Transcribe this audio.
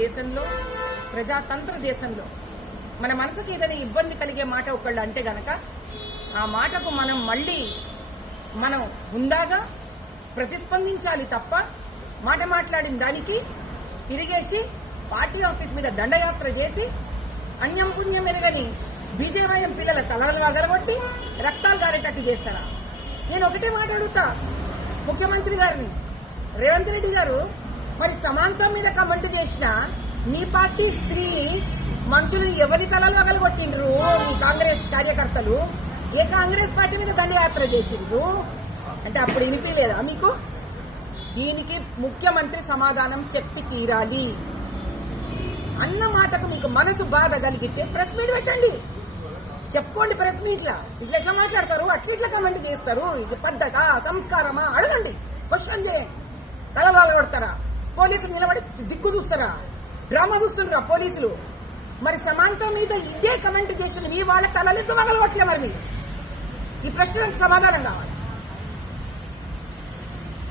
దేశంలో, ప్రజాతంత్ర దేశంలో మన మనసుకి ఏదైనా ఇబ్బంది కలిగే మాట ఒకళ్ళు అంటే గనక ఆ మాటకు మనం హుందాగా ప్రతిస్పందించాలి తప్ప మాట మాట్లాడిన దానికి తిరిగేసి పార్టీ ఆఫీస్ మీద దండయాత్ర చేసి అన్యం పుణ్యం ఎరగని బీజేవైఎం పిల్లల తలలు వగలగొట్టి రక్తాలు గారేటట్టు చేస్తారా? నేను ఒకటే మాట అడుగుతా ముఖ్యమంత్రి గారిని, రేవంత్ రెడ్డి గారు, మరి సమాంతం మీద కమెంట్ చేసిన మీ పార్టీ స్త్రీ మనుషులు ఎవరి తలలు వగలగొట్టిండ్రు? మీ కాంగ్రెస్ కార్యకర్తలు ఏ కాంగ్రెస్ పార్టీ మీద దండయాత్ర చేసిండ్రు అంటే అప్పుడు వినిపించలేదా మీకు? దీనికి ముఖ్యమంత్రి సమాధానం చెప్పి తీరాలి. అన్న మాటకు మీకు మనసు బాధ కలిగితే ప్రెస్ మీట్ పెట్టండి, చెప్పుకోండి. ప్రెస్ మీట్లా ఇట్లా మాట్లాడతారు, అట్లా కమెంట్ చేస్తారు, ఇది పద్ధత సంస్కారమా అడగండి, క్వశ్చన్ చేయండి. తలలు కొడతారా? పోలీసులు నిలబడి దిక్కు చూస్తారా? డ్రామా చూస్తున్నారా పోలీసులు? మరి సమాంతం మీద ఇదే కమెంట్ చేసిన మీ వాళ్ళ తలలెత్తు మగలగొట్టలే. మరి ఈ ప్రశ్నలకు సమాధానం కావాలి.